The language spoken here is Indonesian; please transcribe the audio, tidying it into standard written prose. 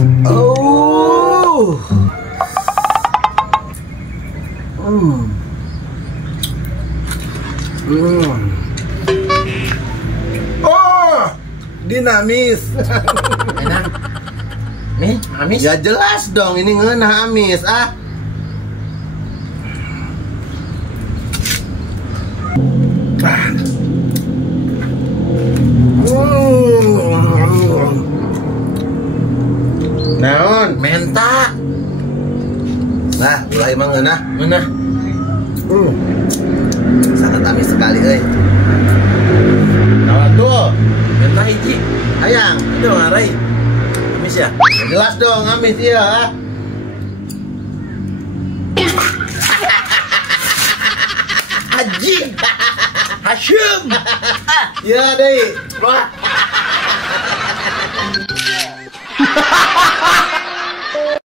Oh. Oh, dinamis. Enak. Nih, amis. Ya jelas dong, ini ngeunah amis ah. Naon? Menta. Nah, ulah emang ngeunah. Mana? Sangat amis sekali euy. Nah, tuh. Menta hiji. Hayang, Itu ngarai. Amis ya? ya jelas dong amis iya ah. Haji. Hashim. Ya deh. Wah.